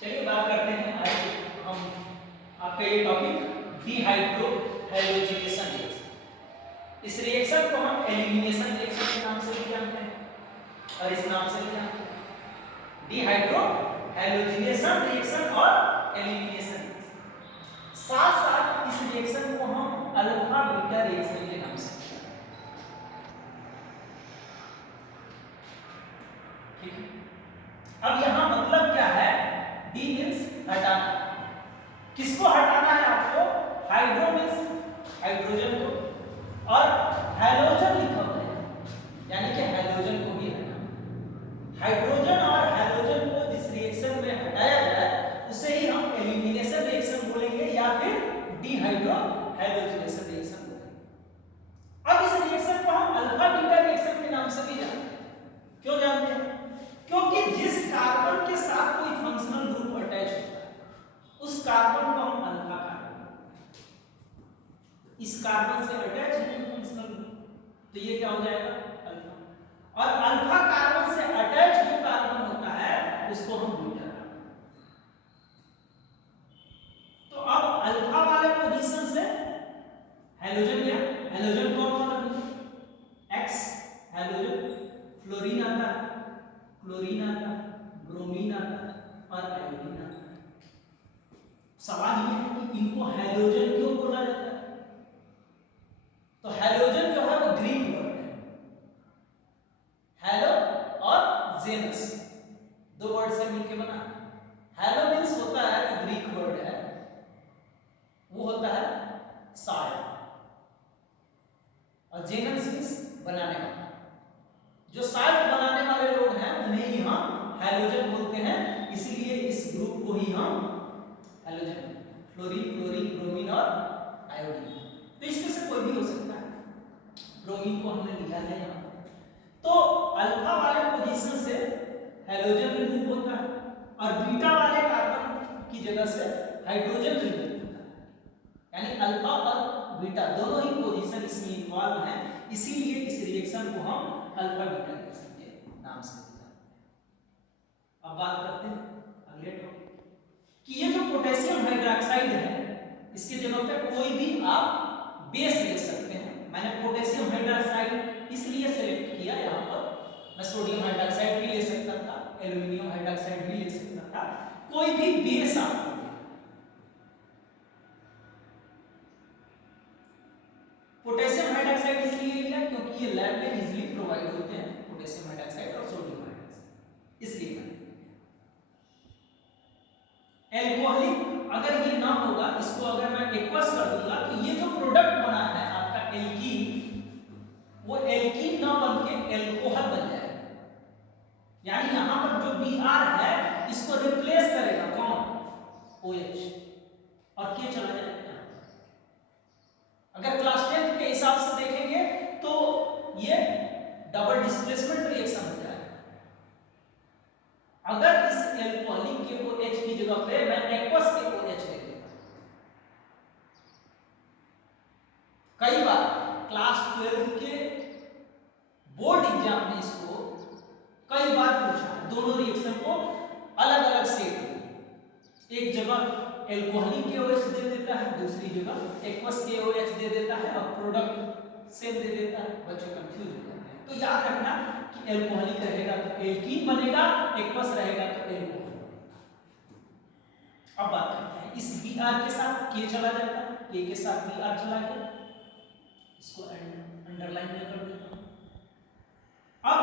चलिए बात करते हैं आज हम आपका ये टॉपिक डिहाइड्रोहैलोजिनेशन रिएक्शन। इस रिएक्शन को हम एलिमिनेशन रिएक्शन के नाम से भी जानते हैं और इस नाम से भी जानते हैं, डिहाइड्रोहैलोजिनेशन रिएक्शन और एलिमिनेशन रिएक्शन। साथ साथ इस रिएक्शन को हम अल्फा बीटा रिएक्शन के नाम से जानते हैं। ठीक है, अब यहां मतलब क्या है? डी मीन्स हटाना। किसको हटाना है आपको? हाइड्रो मीन्स हाइड्रोजन को, और हैलोजन लिखा हुआ है यानी कि हैलोजन को भी हटाना। हाइड्रोजन और हैलोजन को जिस रिएक्शन में हटाया जाए उसे ही हम एलिमिनेशन रिएक्शन बोलेंगे या फिर डिहाइड्रोहैलोजिनेशन रिएक्शन बोलेंगे। अब इस रिएक्शन को हम अल्फा बीटा रिएक्शन के नाम से भी जानते हैं। क्यों जानते हैं? क्योंकि जिस कार्बन के साथ कोई फंक्शनल ग्रुप अटैच होता है उस कार्बन को हम अल्फा कार्बन, इस कार्बन से अटैच है फंक्शनल ग्रुप, तो ये क्या हो जाएगा? अल्फा। और अल्फा कार्बन से अटैच जो कार्बन होता है उसको हम बीटा कार्बन। तो अब अल्फा वाले पोजीशन से हैलोजन गया, हैलोजन कौन कौन है? एक्स हैलोजन, फ्लोरीन आता है, क्लोरीन आता है, ब्रोमीन आता है और आयोडीन आता है। सवाल ये है कि इनको हैलोजन क्यों बोला जाता है? तो हैलोजन जो है वो ग्रीक वर्ड है, हैलो और जेनस दो वर्ड से मिलकर बना। हैलो मीन्स होता है कि ग्रीक वर्ड है, वो होता है साल्ट, और जेनस मीन्स बनाने वाला। जो साल्ट बनाने वाले लोग हैं उन्हें ही हम हैलोजन बोलते हैं, इसलिए इस ग्रुप को ही हम हैलोजन, फ्लोरीन, क्लोरीन, ब्रोमीन और आयोडीन। तो इसमें से कोई भी हो सकता है। ब्रोमीन को हमने लिया है यहाँ, तो अल्फा वाले पोजीशन से हैलोजन रिमूव होता है और बीटा वाले कार्बन की जगह से हाइड्रोजन रिमूव होता है, यानी अल्फा और बीटा दोनों ही पोजीशन इसमें इन्वॉल्व हैं, इसीलिए इस रिएक्शन को हम अल्फा बीटा रिएक्शन के नाम से जानते हैं। अब बात करते हैं अगले टॉपिक कि ये जो पोटेशियम हाइड्रोक्साइड है इसके जगह पे कोई भी आप बेस ले सकते हैं। मैंने पोटेशियम हाइड्रोक्साइड इसलिए सेलेक्ट किया, यहाँ पर मैं सोडियम हाइड्रोक्साइड भी ले सकता था, एल्यूमिनियम हाइड्रोक्साइड भी ले सकता था, कोई भी बेस आप पोटेशियम हाइड्रोक्साइड इसलिए लिया क्योंकि ये लैब में इजीली प्रोवाइड होते हैं, पोटेशियम हाइड्रोक्साइड और सोडियम हाइड्रोक्साइड, इसलिए एल्कोहलिक अगर ये ना होगा, इसको अगर मैं एक्वस कर दूंगा तो ये जो प्रोडक्ट बना है आपका एल्कीन, वो एल्कीन ना बनके एल्कोहल बन जाएगा, यानी यहां पर जो Br है इसको रिप्लेस करेगा कौन? OH, और के चला जाएगा। अगर क्लास 10 के हिसाब से देखेंगे तो ये डबल डिस्प्लेसमेंट रिएक्शन हो जाएगा। अगर इस एल्कोहलिक के OH की जगह पे मैं एक्वस के OH ले लेता, कई बार क्लास 12 के बोर्ड एग्जाम में इसको कई बार पूछा, दोनों रिएक्शन को अलग अलग सेट, एक जगह एल्कोहलिक के OH दे देता है, दूसरी जगह एक्वस के OH दे देता है और प्रोडक्ट सेम दे देता है, बच्चे कंफ्यूज हो जाते हैं। तो याद रखना कि एल्कोहलिक रहेगा तो एल्कीन बनेगा, एक्वस रहेगा तो एल्कोहल। अब बात करते हैं इस Br के साथ K चला जाता है, K के साथ Br चला गया, इसको अंडरलाइन में कर देता हूं। अब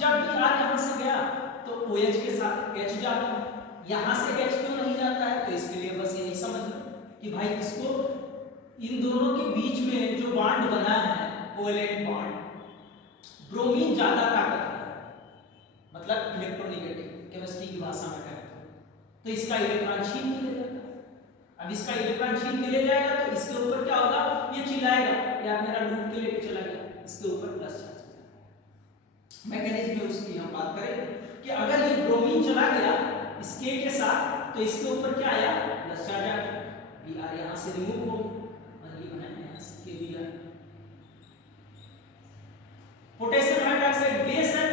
जब Br यहां से गया तो OH के साथ H जाता है, यहां से H क्यों नहीं जाता है? तो इसके लिए बस यही समझ लो कि भाई इसको इन दोनों के बीच में जो बॉन्ड बना है कोवेलेंट बॉन्ड, ब्रोमीन ज्यादा ताकतवर है, मतलब इलेक्ट्रोनेगेटिव केमिस्ट्री की भाषा में कहते हैं, तो इसका इलेक्ट्रॉन छीन के ले जाता है। अब इसका इलेक्ट्रॉन छीन के ले जाएगा तो इसके ऊपर क्या होगा? ये चिल्लाएगा, यार मेरा लूट के लेके चला गया, इसके ऊपर प्लस चार्ज हो जाएगा। मैकेनिज्म में उसकी हम बात करें कि अगर ये ब्रोमीन चला गया इस K के साथ तो इसके ऊपर क्या आया? प्लस चार्ज आ गया, Br यहां से रिमूव हो और ये बना यहां से KBr। पोटेशियम हाइड्रोक्साइड बेस है,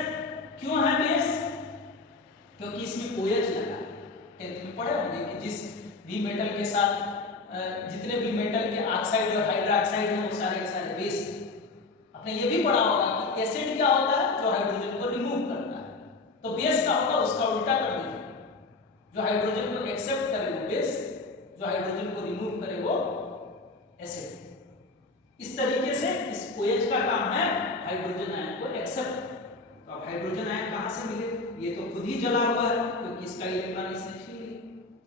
क्यों है बेस? क्योंकि इसमें OH लगा, 10th में पढ़े होंगे कि जिस भी मेटल के साथ जितने भी मेटल के ऑक्साइड और हाइड्रोक्साइड हैं वो सारे के सारे बेस हैं। आपने ये भी पढ़ा होगा कि एसिड क्या होता है, जो हाइड्रोजन को रिमूव करता है, तो बेस क्या होगा, उसका उल्टा कर दीजिए, जो हाइड्रोजन को एक्सेप्ट करे वो बेस, जो हाइड्रोजन को रिमूव करे वो एसिड। इस तरीके से इस OH का काम है हाइड्रोजन आयन को एक्सेप्ट। तो अब हाइड्रोजन आयन कहां से मिले, ये तो खुद ही जला हुआ है क्योंकि इसका इलेक्ट्रॉन इसने छीन लिया।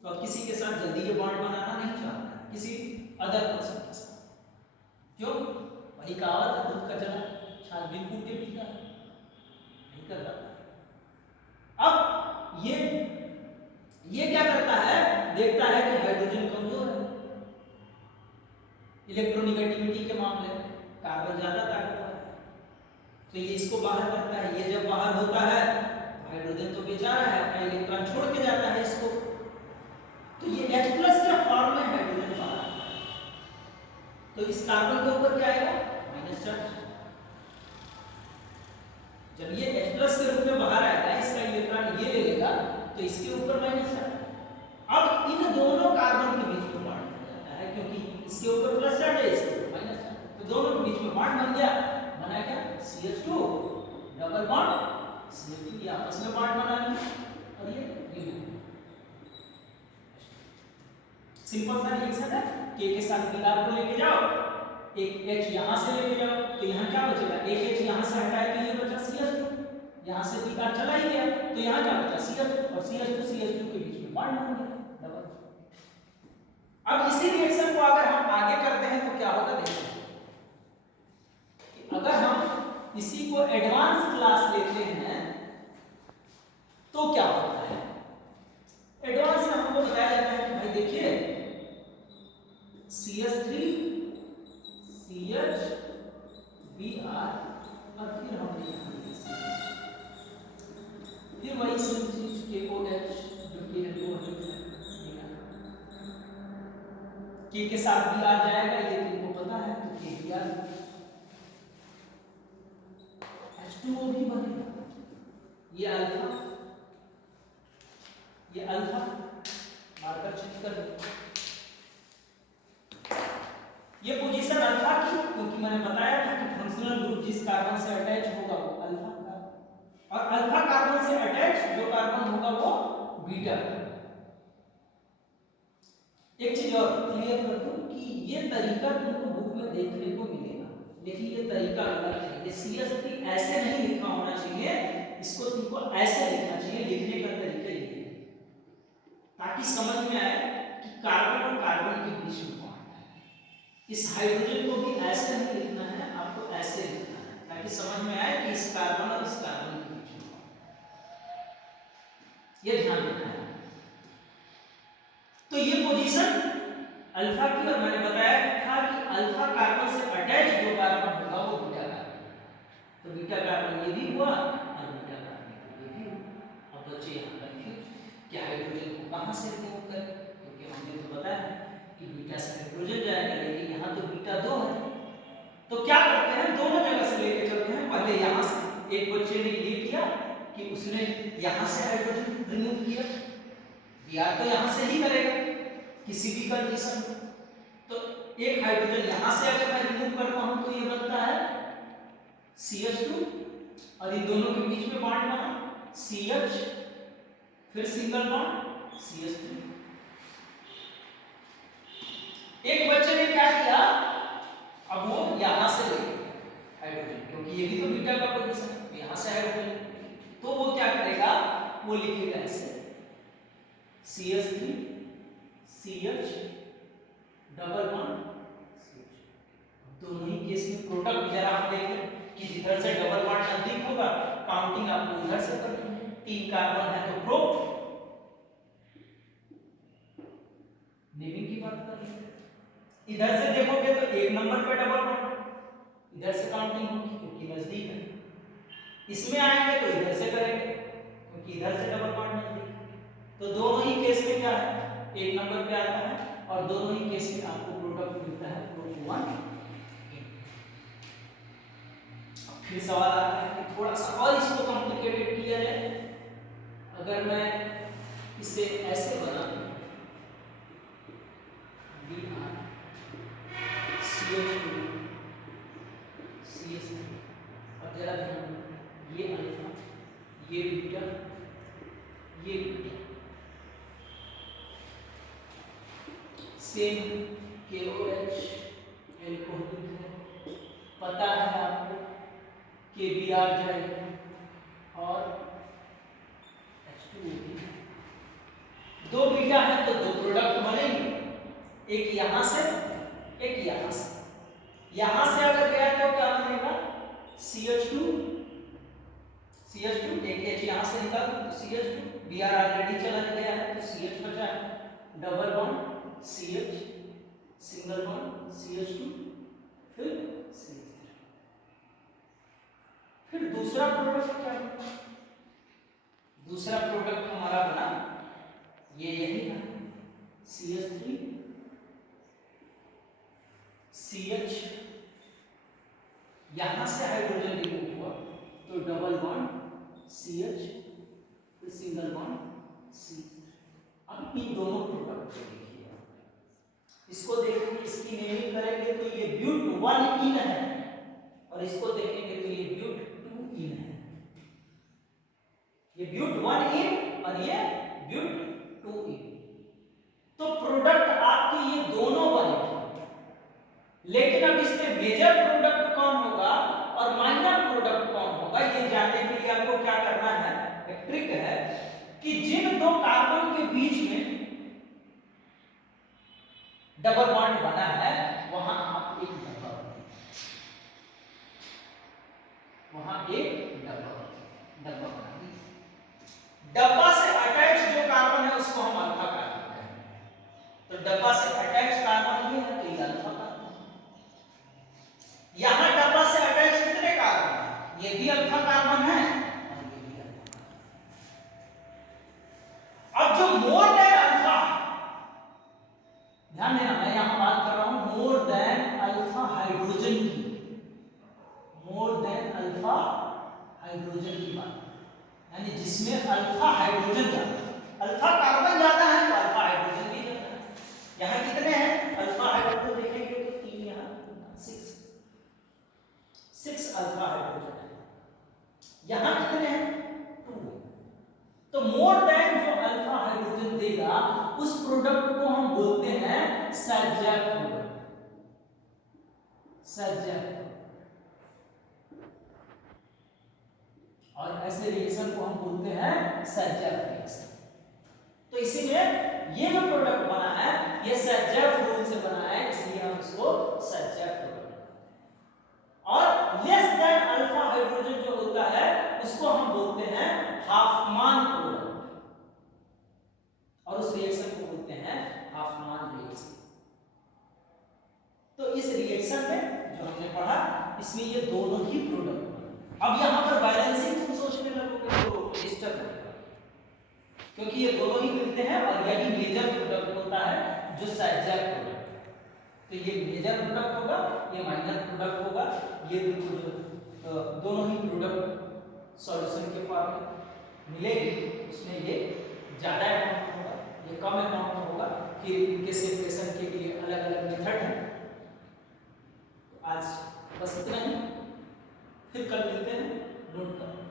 तो अब किसी के साथ जल्दी ये बॉन्ड बनाना नहीं चाहता है, किसी अदर पर्सन के साथ। क्यों? वही कहावत है, दूध का जला छाछ भी फूट के पीता है, नहीं कर पाता। अब ये क्या करता है, देखता है कि हाइड्रोजन कमजोर है इलेक्ट्रोनिगेटिविटी के मामले में, कार्बन ज्यादा ताकतवर है, तो ये इसको बाहर करता है। ये जब बाहर होता है तो हाइड्रोजन तो बेचारा है, अपना इलेक्ट्रॉन छोड़ के जाता है इसको, तो ये H+ के फॉर्म में हाइड्रोजन बाहर आता है। तो इस कार्बन के ऊपर क्या आएगा, माइनस चार्ज। जब ये H+ के रूप में बाहर आएगा, इसका इलेक्ट्रॉन ये ले लेगा, तो इसके ऊपर माइनस चार्ज। अब इन दोनों कार्बन के बीच में बॉन्ड बन जाता है, क्योंकि इसके ऊपर प्लस चार्ज है, इसके ऊपर माइनस चार्ज, तो दोनों के बीच में बॉन्ड बन गया। बना क्या, CH2 डबल बॉन्ड CH2, ये आपस में बॉन्ड बना लिया और ये रिमूव। सिंपल सा रिएक्शन है। K के साथ Br को लेके जाओ, एक H यहां से लेके जाओ, तो यहां क्या बचेगा, एक H यहां से हटाए तो ये बचा CH2, यहां से Br चला ही गया, तो यहां क्या बचा CH2, और CH2 के बीच में बॉन्ड बन गया डबल। अब इसी रिएक्शन को अगर हम आगे करते हैं तो क्या होगा, देखिए अगर हम इसी को एडवांस क्लास लेते हैं तो क्या होता है। एडवांस में हमको बताया जाता है कि भाई देखिए CH3 CH Br और फिर हमने फिर वही सेम चीज KOH जो कि K के साथ Br जाएगा, ये तुमको पता है, तो KBr H2O भी बनेगा, ये अल्फा मार्कर चेक कर लो। ये पोजीशन अल्फा की, क्योंकि मैंने बताया था कि फंक्शनल ग्रुप जिस कार्बन से अटैच होगा वो अल्फा कार्बन, और अल्फा कार्बन से अटैच जो कार्बन होगा वो बीटा। एक चीज और क्लियर कर दूं कि ये तरीका तुमको बुक में देखने को मिलेगा, लेकिन ये तरीका अलग है। ये CH3 ऐसे नहीं लिखा होना चाहिए, इसको तुमको ऐसे लिखना चाहिए। लिखने का तरीका ये है ताकि समझ में आए कि कार्बन और कार्बन के बीच में बॉन्ड है। इस हाइड्रोजन को भी ऐसे नहीं लिखना है, आपको ऐसे लिखना है ताकि समझ में आए कि इस कार्बन और इस कार्बन के बीच में बॉन्ड है। ये ध्यान देना है। तो ये पोजीशन अल्फा की, और मैंने बताया था कि अल्फा कार्बन से अटैच जो कार्बन होगा वो बीटा कार्बन, तो बीटा कार्बन ये भी हुआ और बीटा कार्बन ये भी हुआ। अब बच्चे यहाँ कंफ्यूज कि हाइड्रोजन को कहाँ से रिमूव करें, क्योंकि हमने तो बताया कि बीटा से हाइड्रोजन जाएगा, लेकिन यहाँ तो बीटा 2 है, तो क्या करते हैं, दोनों जगह से लेके चलते हैं। पहले यहाँ से एक बच्चे ने ये किया कि उसने यहाँ से हाइड्रोजन रिमूव किया, Br तो यहाँ से ही करेगा किसी भी कंडीशन में, तो एक हाइड्रोजन यहाँ से अगर मैं रिमूव करता हूँ तो ये बनता है CH2, और इन दोनों के बीच में बॉन्ड बना CH, फिर सिंगल बॉन्ड CH3। एक बच्चे ने क्या किया, अब वो यहाँ से ले हाइड्रोजन, क्योंकि ये भी तो बीटा का पोजीशन है, यहाँ से हाइड्रोजन, तो वो क्या करेगा, वो लिखेगा ऐसे CH3 CH double bond CH। दोनों ही केस में प्रोडक्ट जरा आप देखें कि जिधर से डबल बॉन्ड नजदीक होगा काउंटिंग आपको उधर से करनी है। 3 कार्बन है तो प्रो नेमिंग की बात कर रहे हैं। इधर से देखोगे तो 1 नंबर पे डबल बॉन्ड, इधर से काउंटिंग होगी क्योंकि नजदीक है। इसमें आएंगे तो इधर से करेंगे क्योंकि इधर से डबल बॉन्ड नजदीक। तो दोनों ही केस में क्या है, 1 नंबर पे आता है, और दोनों ही केस में आपको प्रोडक्ट मिलता है प्रो1। फिर सवाल आता है कि थोड़ा सा और इसको कॉम्प्लिकेटेड किया जाए। अगर मैं इसे ऐसे बना दूं सेम KOH एल्कोहलिक है, पता है आपको KBr जाएगा और H2O भी। दो बीटा है तो दो प्रोडक्ट बनेंगे, एक यहां से एक यहां से। यहां से अगर गया तो क्या बनेगा CH2, एक H यहां से निकाल तो CH2, Br ऑलरेडी चला गया है तो CH बचा है, double bond CH, single bond CH2, फिर CH3। फिर दूसरा प्रोडक्ट क्या है? दूसरा प्रोडक्ट हमारा बना ये यही है CH3 CH, यहां से हाइड्रोजन रिमूव हुआ तो डबल बॉन्ड CH, फिर सिंगल बॉन्ड CH। अब इन दोनों प्रोडक्ट को देखिए, इसको देखेंगे, इसकी नेमिंग करेंगे तो ये ब्यूट 1 इन है और इसको देखेंगे तो ये ब्यूट 2 इन है। ये ब्यूट 1 इन और ये ब्यूट 2 इन। तो प्रोडक्ट आपके ये दोनों बने, लेकिन अब इसमें मेजर प्रोडक्ट कौन होगा और माइनर प्रोडक्ट कौन होगा ये जानने के लिए आपको क्या करना है, एक ट्रिक है कि जिन दो कार्बन के बीच में डबल बॉन्ड बना है वहां आप एक डब्बा, बना दीजिए। डब्बा से अटैच जो कार्बन है उसको हम अल्फा कार्बन कहेंगे। तो डब्बा से अटैच कार्बन ये है तो ये अल्फा कार्बन। यहां डब्बा से अटैच कितने कार्बन है? ये भी अल्फा कार्बन है और ये भी अल्फा। अब जो मोर देन अल्फा, ध्यान देना मैं यहां बात कर रहा हूं मोर देन अल्फा हाइड्रोजन की, मोर देन अल्फा हाइड्रोजन की बात, यानी जिसमें अल्फा हाइड्रोजन ज्यादा, अल्फा कार्बन ज्यादा है तो अल्फा हाइड्रोजन भी ज्यादा है। यहां कितने हैं अल्फा हाइड्रोजन देखेंगे तो 3, यहां 6 अल्फा हाइड्रोजन है। यहां कितने हैं 2। तो मोर देन जो अल्फा हाइड्रोजन देगा उस प्रोडक्ट को हम बोलते हैं सैजैक प्रोडक्ट, सैजैक। और ऐसे रिएक्शन को हम बोलते हैं सैजैक रिएक्शन। तो इसीलिए ये जो प्रोडक्ट बना है ये सैजैक रूल से बना है, इसलिए हम इसको सैजैक प्रोडक्ट। और लेस देन अल्फा हाइड्रोजन जो होता है उसको हम बोलते हैं हाफमान प्रोडक्ट, और उस रिएक्शन को बोलते हैं हाफमान रिएक्शन। तो इस रिएक्शन में जो हमने पढ़ा इसमें ये दोनों ही प्रोडक्ट। अब यहां पर बैलेंसिंग तुम सोचने लगोगे तो डिस्टर्ब होगा, क्योंकि ये दोनों ही मिलते हैं और यही मेजर प्रोडक्ट होता है जो सैजैक प्रोडक्ट। तो ये मेजर प्रोडक्ट होगा, ये माइनर प्रोडक्ट होगा। ये दोनों ही प्रोडक्ट सॉल्यूशन के फॉर्म में मिलेगी, उसमें ये ज्यादा अमाउंट होगा, ये कम अमाउंट होगा। फिर इनके सेपरेशन के लिए अलग अलग मेथड है। आज बस इतना ही, फिर कल मिलते हैं। नोट करो।